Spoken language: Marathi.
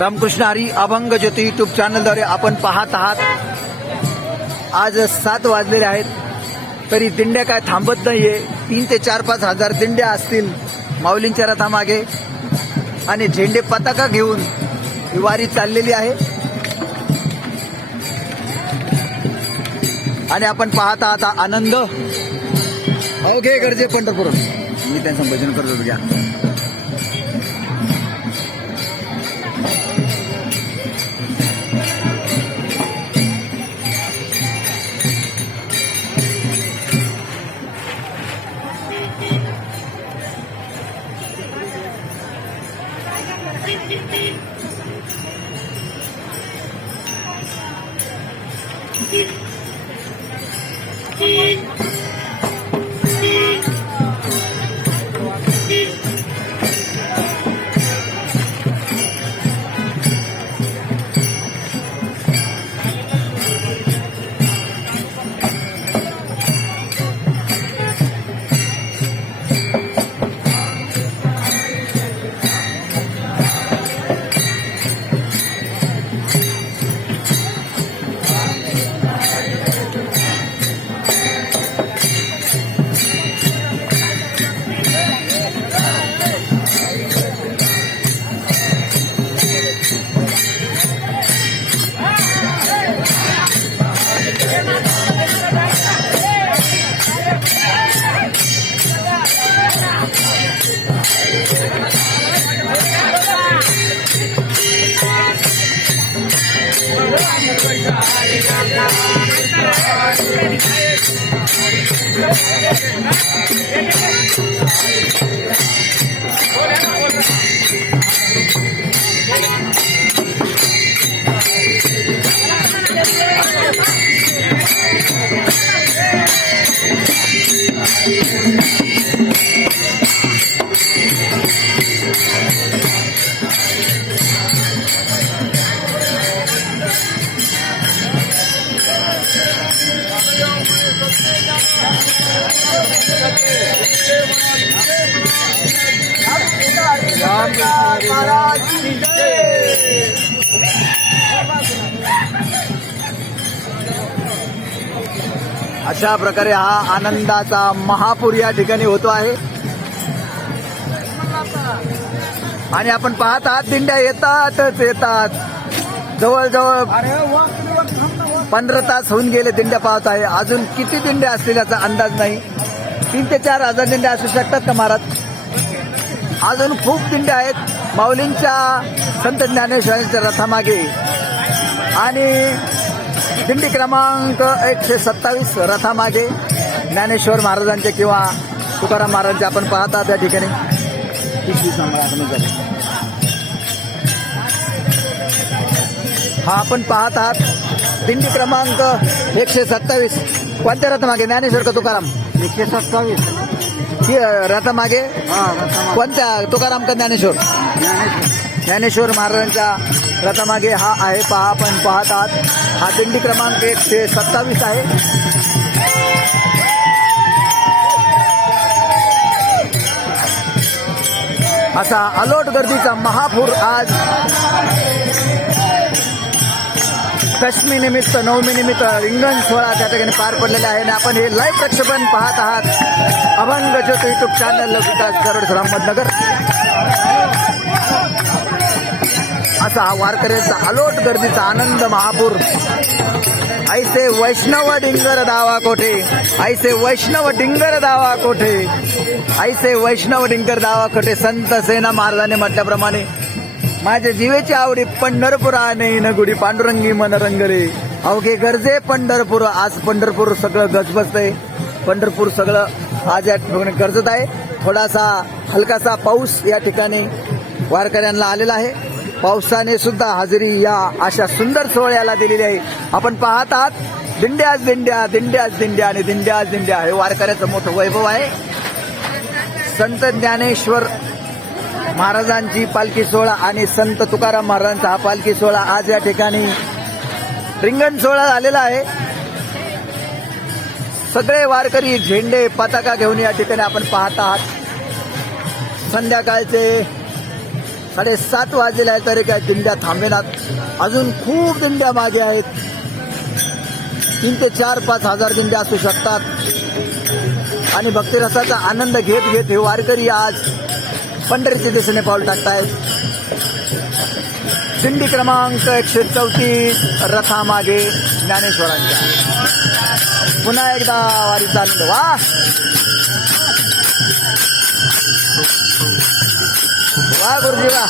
रामकृष्ण हरी अभंग ज्योती यूट्यूब चॅनलद्वारे आपण पाहत आहात. आज 7 वाजलेले आहेत तरी दिंड्या काय थांबत नाहीये. 3 ते 4-5 हजार दिंड्या असतील माऊलींच्या रथामागे आणि झेंडे पताका घेऊन ही वारी चाललेली आहे. आणि आपण पाहत आहात आनंद अवघे गरजे पंढरपूर. मी त्यांचं भजन करत होतो. घ्या अशा प्रकारे हा आनंदाचा महापूर या ठिकाणी होतो आहे. आणि आपण पाहत आहात दिंड्या येतातच येतात. जवळजवळ 15 तास होऊन गेले दिंड्या पाहत आहे. अजून किती दिंड्या असतील याचा अंदाज नाही. 3 ते 4 हजार दिंड्या असू शकतात का महाराज? अजून खूप दिंड्या आहेत माऊलींच्या संत ज्ञानेश्वरांच्या रथामागे. आणि दिंडी क्रमांक 127 रथामागे ज्ञानेश्वर महाराजांचे किंवा तुकाराम महाराजांचे आपण पाहत आहात. या ठिकाणी हा आपण पाहत आहात दिंडी क्रमांक 127. कोणत्या रथामागे? ज्ञानेश्वर का तुकाराम? 127 रथामागे कोणत्या? तुकाराम का ज्ञानेश्वर? ज्ञानेश्वर महाराजांच्या रथामागे हा आहे. पहा आपण पाहत आहात हा दिंडी क्रमांक 127 आहे. असा अलोट गर्दीचा महापूर आज दशमी निमित्त, नवमी निमित्त रिंगण सोहळा त्या ठिकाणी पार पडलेला आहे. आणि आपण हे लाईव्ह प्रक्षेपण पाहत आहात अभंग ज्योती यूट्यूब चॅनल विकास करोड अहमदनगर. असा हा वारकऱ्यांचा अलोट गर्दीचा आनंद महापूर. ऐसे वैष्णव डिंगर दावा कोठे, ऐसे वैष्णव डिंगर दावा कोठे, ऐसे वैष्णव डिंगर दावा कोठे. संत सेना महाराजांनी म्हटल्याप्रमाणे माझ्या जीवेची आवडी पंढरपुराने न गुढी पांडुरंगी मन रंगले. अवघे गरजे पंढरपूर. आज पंढरपूर सगळं गजबजतंय. पंढरपूर सगळं आज या ठिकाणी गरजत आहे. थोडासा हलकासा पाऊस या ठिकाणी वारकऱ्यांना आलेला आहे. पावसाने सुद्धा हजेरी या अशा सुंदर सोहळ्याला दिलेली आहे. आपण पाहत आहात दिंड्याच दिंड्या, दिंड्याच दिंड्या आणि दिंड्याच दिंड्या. हे वारकऱ्याचं मोठं वैभव आहे. संत ज्ञानेश्वर महाराजांची पालखी सोहळा आणि संत तुकाराम महाराजांचा हा पालखी सोहळा आज या ठिकाणी रिंगण सोहळा झालेला आहे. सगळे वारकरी झेंडे पताका घेऊन या ठिकाणी आपण पाहत आहात. संध्याकाळचे 7:30 वाजलेले आहे तरी काय दिंड्या थांबेनात. अजून खूप दिंड्या मागे आहेत. 3 ते 4-5 हजार दिंड्या असू शकतात. आणि भक्तिरसाचा आनंद घेत घेत हे वारकरी आज पंढरीच्या दिशेने पाऊल टाकतायत. दिंडी क्रमांक 134 रथामागे ज्ञानेश्वरांच्या. पुन्हा एकदा वारीचा आनंद. वा वा गुरुजी वा.